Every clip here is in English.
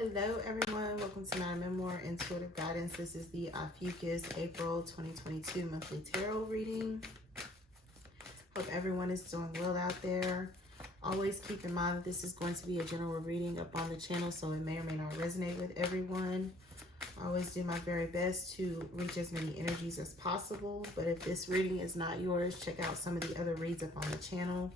Hello everyone, welcome to MadamMemoir Intuitive Guidance. This is the Ophiuchus April 2022 monthly tarot reading. Hope everyone is doing well out there. Always keep in mind that this is going to be a general reading up on the channel, so it may or may not resonate with everyone. I always do my very best to reach as many energies as possible, but if this reading is not yours, check out some of the other reads up on the channel.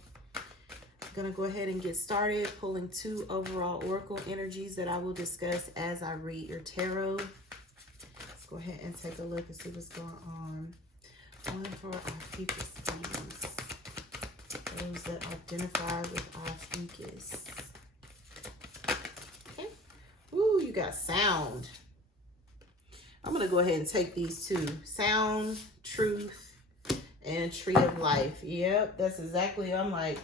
Gonna go ahead and get started pulling 2 overall oracle energies that I will discuss as I read your tarot. Let's go ahead and take a look and see what's going on. One for Ophiuchus, please. Those that identify with Ophiuchus. Okay. Ooh, you got sound. I'm gonna go ahead and take these 2. Sound, truth, and tree of life. Yep, that's exactly, I'm like,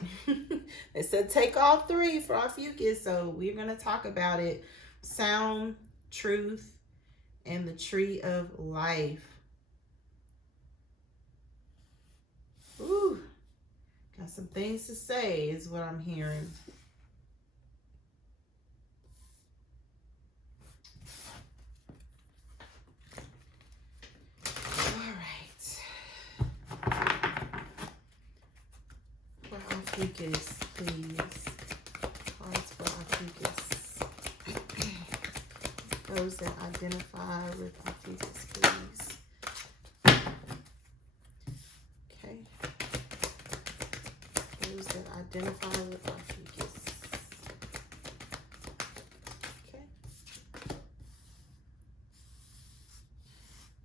it said take all 3 for Ophiuchus, so we're going to talk about it. Sound, truth, and the tree of life. Ooh, got some things to say is what I'm hearing. Ophiuchus, please. Cards for Ophiuchus. Those that identify with Ophiuchus, please. Okay. Those that identify with Ophiuchus. Okay.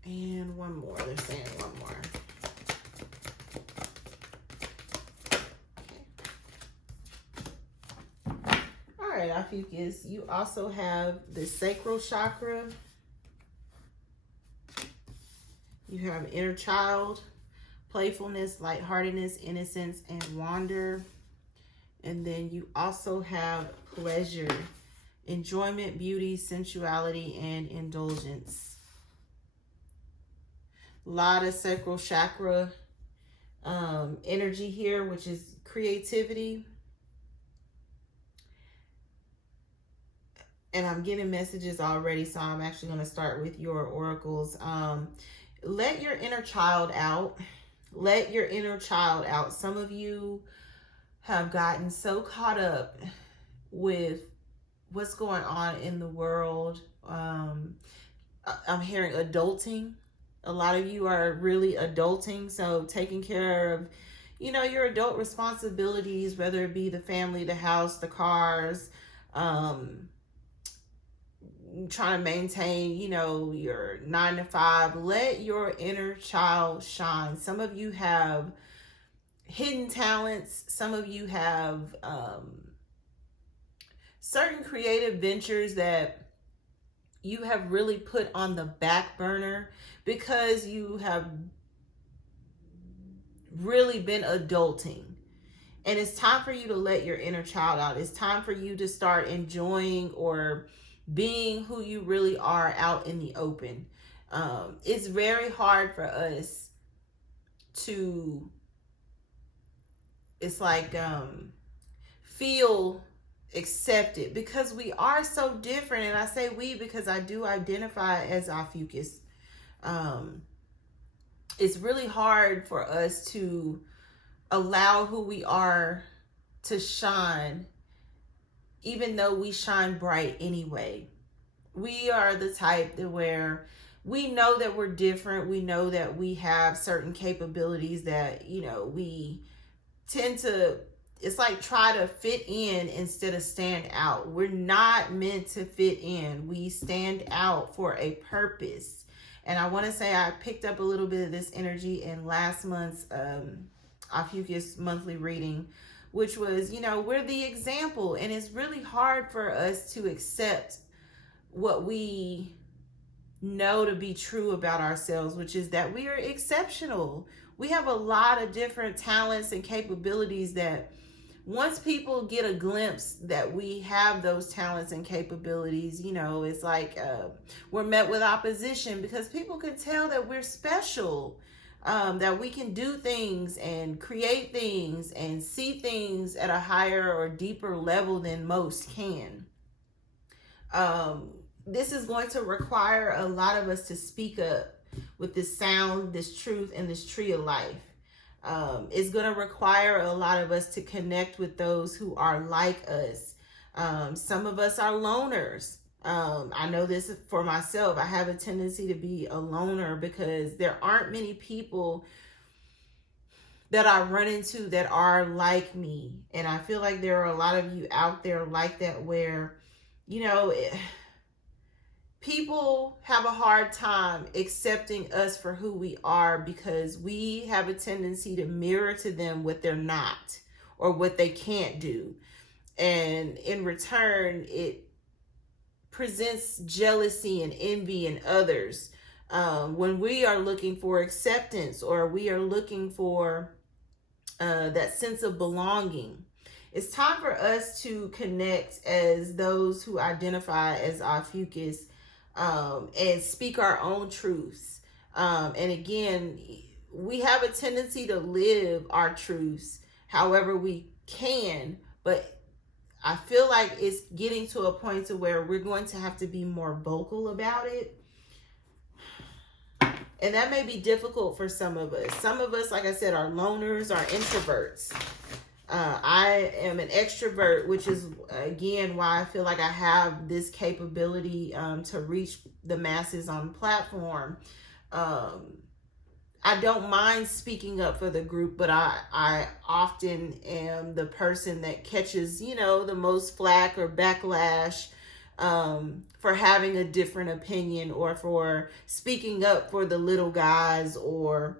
And one more. They're saying one more. Ophiuchus, you also have the sacral chakra. You have inner child, playfulness, lightheartedness, innocence, and wonder. And then you also have pleasure, enjoyment, beauty, sensuality, and indulgence. A lot of sacral chakra energy here, which is creativity. And I'm getting messages already, so I'm actually going to start with your oracles. Let your inner child out. Let your inner child out. Some of you have gotten so caught up with what's going on in the world. I'm hearing adulting. A lot of you are really adulting, so taking care of, your adult responsibilities, whether it be the family, the house, the cars, trying to maintain, your 9 to 5. Let your inner child shine. Some of you have hidden talents. Some of you have certain creative ventures that you have really put on the back burner because you have really been adulting. And it's time for you to let your inner child out. It's time for you to start enjoying or being who you really are out in the open. It's very hard for us to, it's like, feel accepted because we are so different. And I say we because I do identify as Ophiuchus. It's really hard for us to allow who we are to shine, even though we shine bright anyway. We are the type that where we know that we're different. We know that we have certain capabilities that, we tend to, it's like try to fit in instead of stand out. We're not meant to fit in. We stand out for a purpose. And I want to say I picked up a little bit of this energy in last month's Ophiuchus monthly reading, which was, we're the example. And it's really hard for us to accept what we know to be true about ourselves, which is that we are exceptional. We have a lot of different talents and capabilities that once people get a glimpse that we have those talents and capabilities, it's like we're met with opposition because people can tell that we're special. That we can do things and create things and see things at a higher or deeper level than most can. This is going to require a lot of us to speak up with this sound, this truth, and this tree of life. It's going to require a lot of us to connect with those who are like us. Some of us are loners. I know this for myself. I have a tendency to be a loner because there aren't many people that I run into that are like me. And I feel like there are a lot of you out there like that, where, people have a hard time accepting us for who we are because we have a tendency to mirror to them what they're not or what they can't do. And in return, it presents jealousy and envy in others when we are looking for acceptance, or we are looking for that sense of belonging. It's time for us to connect as those who identify as Ophiuchus, and speak our own truths. And again, we have a tendency to live our truths however we can, but I feel like it's getting to a point to where we're going to have to be more vocal about it. And that may be difficult for some of us. Some of us, like I said, are loners, are introverts. I am an extrovert, which is, again, why I feel like I have this capability to reach the masses on the platform. I don't mind speaking up for the group, but I often am the person that catches, the most flack or backlash for having a different opinion, or for speaking up for the little guys, or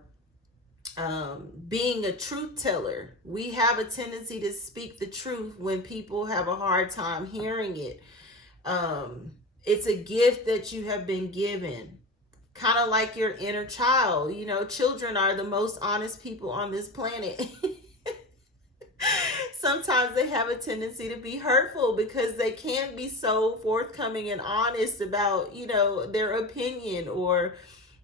being a truth teller. We have a tendency to speak the truth when people have a hard time hearing it. It's a gift that you have been given, kind of like your inner child. Children are the most honest people on this planet. Sometimes they have a tendency to be hurtful because they can't be so forthcoming and honest about, their opinion or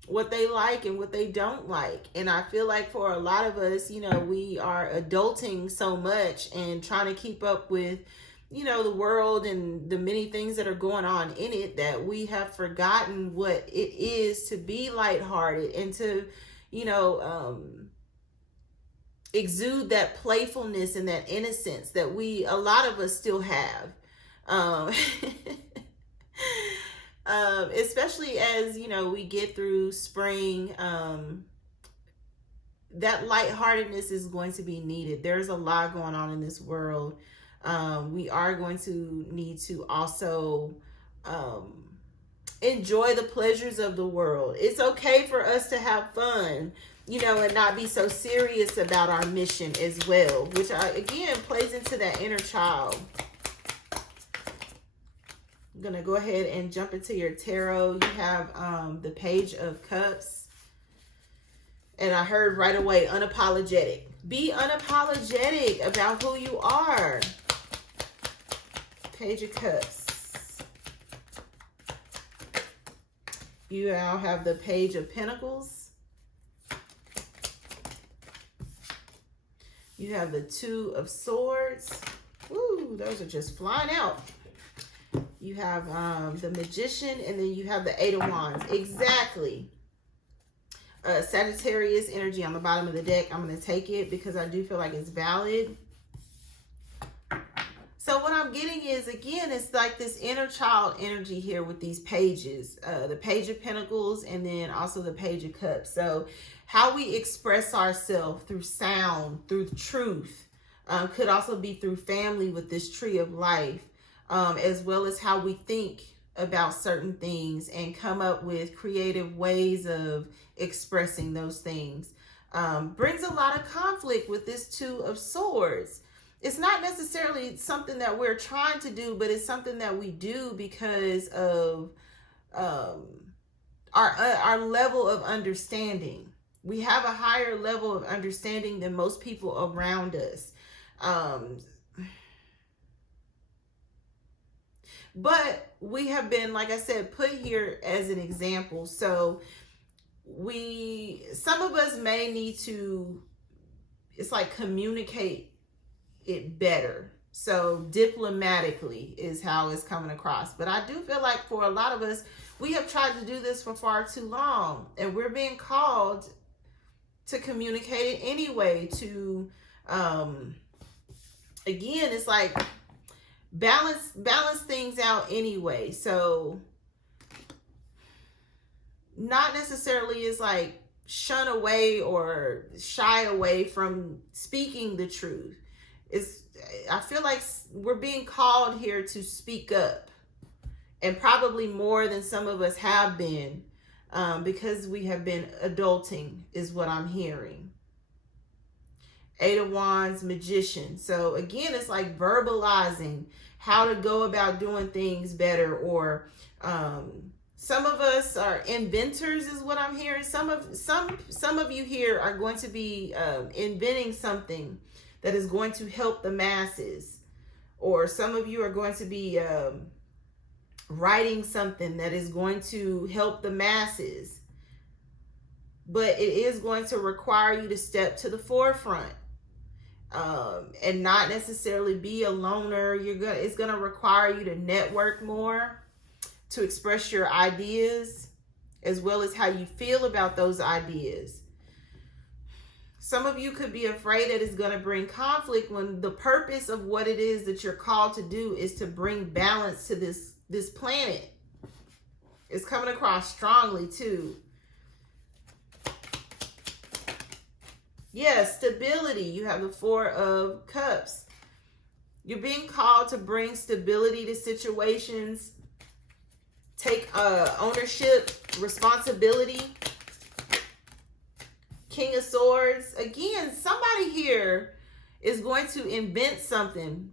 what they like and what they don't like. And I feel like for a lot of us, we are adulting so much and trying to keep up with, the world and the many things that are going on in it, that we have forgotten what it is to be lighthearted and to, exude that playfulness and that innocence that a lot of us still have. Especially as, we get through spring, that lightheartedness is going to be needed. There's a lot going on in this world. We are going to need to also enjoy the pleasures of the world. It's okay for us to have fun, and not be so serious about our mission as well, which again plays into that inner child. I'm going to go ahead and jump into your tarot. You have the Page of Cups. And I heard right away, unapologetic. Be unapologetic about who you are. Page of Cups. You now have the Page of Pentacles. You have the Two of Swords. Ooh, those are just flying out. You have the Magician, and then you have the Eight of Wands. Exactly. Sagittarius energy on the bottom of the deck. I'm going to take it because I do feel like it's valid. So what I'm getting is, again, it's like this inner child energy here with these pages. The Page of Pentacles, and then also the Page of Cups. So how we express ourselves through sound, through truth, could also be through family with this Tree of Life. As well as how we think about certain things and come up with creative ways of expressing those things. Brings a lot of conflict with this Two of Swords. It's not necessarily something that we're trying to do, but it's something that we do because of our level of understanding. We have a higher level of understanding than most people around us. But we have been, like I said, put here as an example. So some of us may need to, it's like, communicate it better. So diplomatically is how it's coming across. But I do feel like for a lot of us, we have tried to do this for far too long, and we're being called to communicate it anyway. To again, it's like balance things out anyway. So not necessarily is like shun away or shy away from speaking the truth. I feel like we're being called here to speak up, and probably more than some of us have been, because we have been adulting is what I'm hearing. Eight of Wands, Magician. So again, it's like verbalizing how to go about doing things better, or some of us are inventors is what I'm hearing. Some of you here are going to be inventing something that is going to help the masses, or some of you are going to be writing something that is going to help the masses, but it is going to require you to step to the forefront, and not necessarily be a loner. It's going to require you to network more, to express your ideas as well as how you feel about those ideas. Some of you could be afraid that it's going to bring conflict, when the purpose of what it is that you're called to do is to bring balance to this planet. It's coming across strongly too. Yes, stability. You have the Four of Cups. You're being called to bring stability to situations. Take ownership, responsibility. King of Swords. Again, somebody here is going to invent something.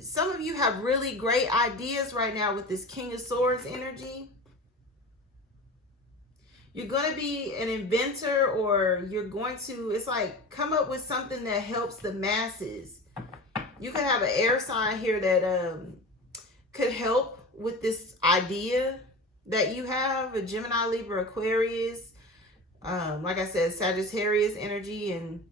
Some of you have really great ideas right now with this King of Swords energy. You're going to be an inventor, or you're going to, it's like, come up with something that helps the masses. You could have an air sign here that could help with this idea that you have. A Gemini, Libra, Aquarius. Like I said, Sagittarius energy, and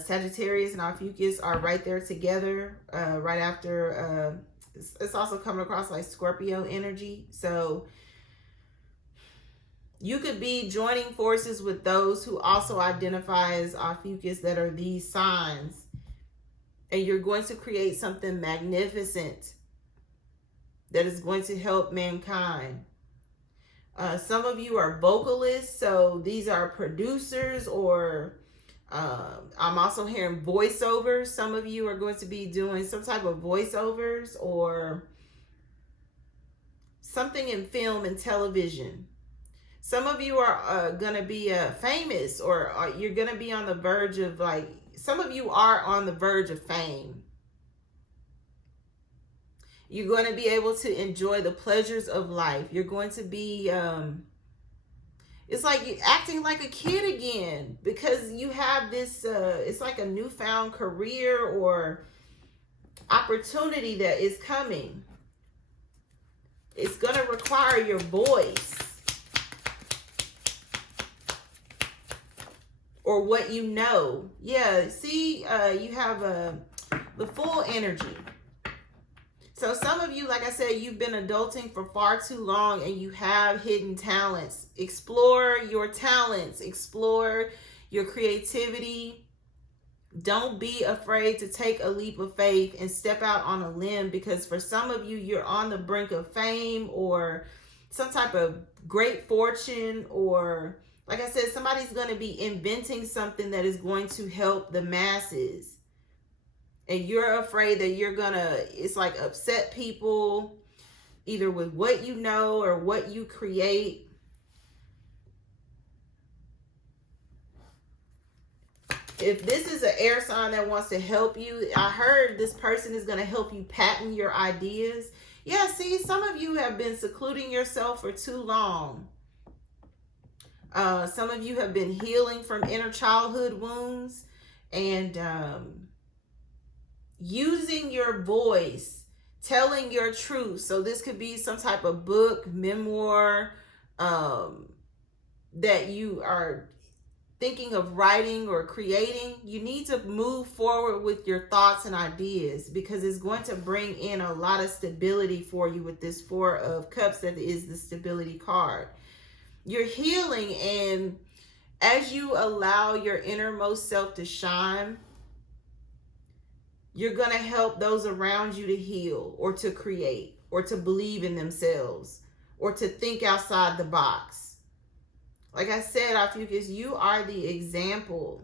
Sagittarius and Ophiuchus are right there together, right after. It's also coming across like Scorpio energy. So you could be joining forces with those who also identify as Ophiuchus, that are these signs, and you're going to create something magnificent that is going to help mankind. Some of you are vocalists, so these are producers, or I'm also hearing voiceovers. Some of you are going to be doing some type of voiceovers, or something in film and television. Some of you are going to be famous, or you're going to be on the verge of, like, some of you are on the verge of fame. You're going to be able to enjoy the pleasures of life. You're going to be, it's like you're acting like a kid again, because you have this, it's like a newfound career or opportunity that is coming. It's going to require your voice, or what you know. Yeah, see, you have the full energy. So some of you, like I said, you've been adulting for far too long, and you have hidden talents. Explore your talents. Explore your creativity. Don't be afraid to take a leap of faith and step out on a limb, because for some of you, you're on the brink of fame or some type of great fortune, or, like I said, somebody's going to be inventing something that is going to help the masses. And you're afraid that you're going to, it's like, upset people, either with what you know or what you create. If this is an air sign that wants to help you, I heard this person is going to help you patent your ideas. Yeah, see, some of you have been secluding yourself for too long. Some of you have been healing from inner childhood wounds, and using your voice, telling your truth. So this could be some type of book, memoir, that you are thinking of writing or creating, you need to move forward with your thoughts and ideas, because it's going to bring in a lot of stability for you with this Four of Cups that is the stability card. You're healing, and as you allow your innermost self to shine, you're going to help those around you to heal or to create or to believe in themselves or to think outside the box. Like I said, Ophiuchus, you are the example.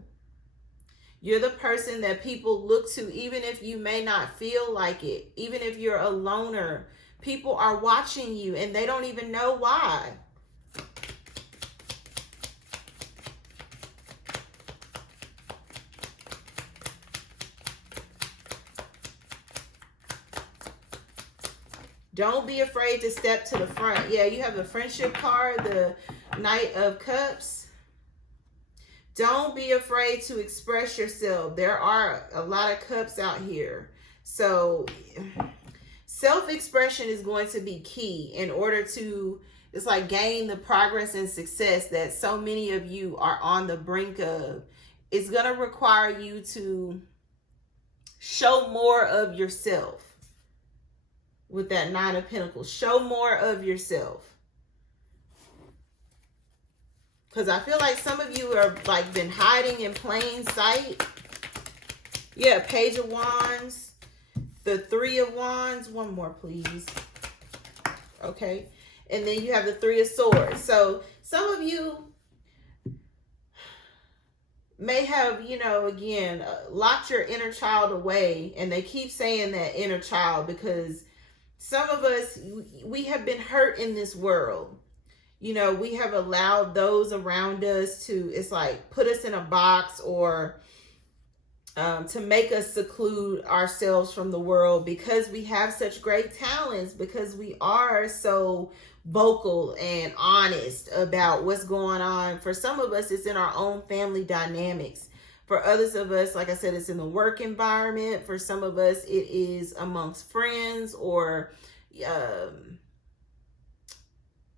You're the person that people look to, even if you may not feel like it. Even if you're a loner, people are watching you and they don't even know why. Don't be afraid to step to the front. Yeah, you have the friendship card, the Knight of Cups. Don't be afraid to express yourself. There are a lot of cups out here. So self-expression is going to be key in order to, it's like, gain the progress and success that so many of you are on the brink of. It's going to require you to show more of yourself. With that Nine of Pentacles, show more of yourself. Because I feel like some of you are like been hiding in plain sight. Yeah, Page of Wands, the Three of Wands. One more, please. Okay. And then you have the Three of Swords. So some of you may have, you know, again, locked your inner child away. And they keep saying that inner child because some of us, we have been hurt in this world. You know, we have allowed those around us to, it's like, put us in a box or to make us seclude ourselves from the world because we have such great talents, because we are so vocal and honest about what's going on. For some of us, it's in our own family dynamics. For others of us, like I said, it's in the work environment. For some of us, it is amongst friends, or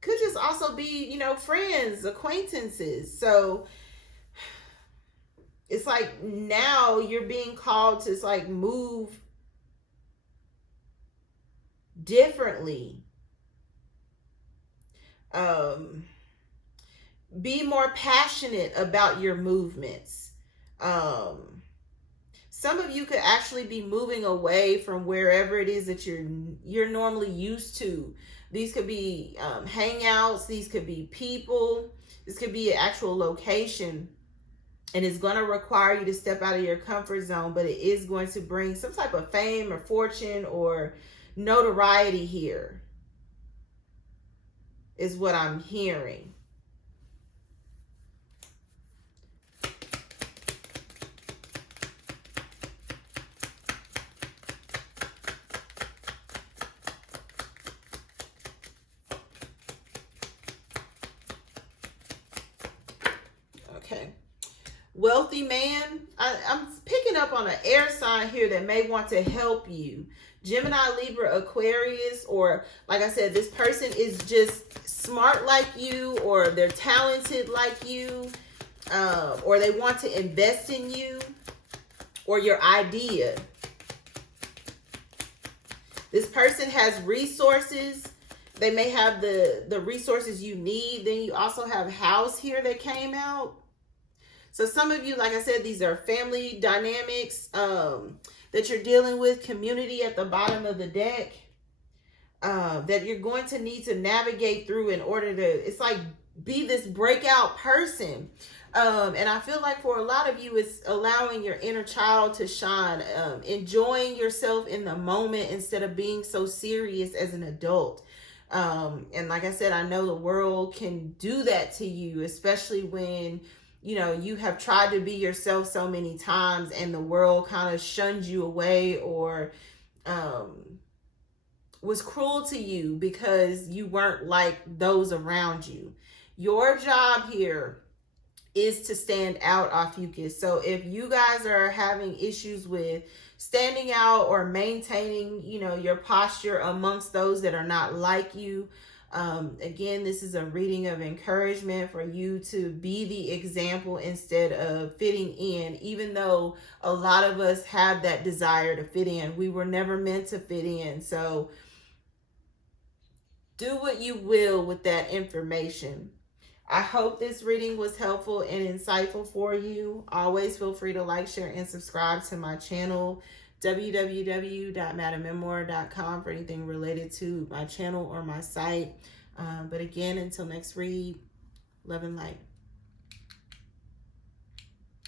could just also be, you know, friends, acquaintances. So it's like now you're being called to, it's like, move differently. Be more passionate about your movements. Some of you could actually be moving away from wherever it is that you're normally used to. These could be hangouts. These could be people. This could be an actual location. And it's going to require you to step out of your comfort zone, but it is going to bring some type of fame or fortune or notoriety here, is what I'm hearing. Okay. Wealthy man. I'm picking up on an air sign here that may want to help you. Gemini, Libra, Aquarius, or like I said, this person is just smart like you, or they're talented like you, or they want to invest in you or your idea. This person has resources. They may have the resources you need. Then you also have house here that came out. So some of you, like I said, these are family dynamics that you're dealing with, community at the bottom of the deck that you're going to need to navigate through in order to, it's like, be this breakout person. And I feel like for a lot of you, it's allowing your inner child to shine, enjoying yourself in the moment instead of being so serious as an adult. And like I said, I know the world can do that to you, especially when, you know, you have tried to be yourself so many times and the world kind of shunned you away, or was cruel to you because you weren't like those around you. Your job here is to stand out, Ophiuchus. So if you guys are having issues with standing out or maintaining, you know, your posture amongst those that are not like you, Again, this is a reading of encouragement for you to be the example instead of fitting in. Even though a lot of us have that desire to fit in, we were never meant to fit in. So do what you will with that information. I hope this reading was helpful and insightful for you. Always feel free to like, share, and subscribe to my channel, www.MadamMemoir.com, for anything related to my channel or my site. But again, until next read, love and light.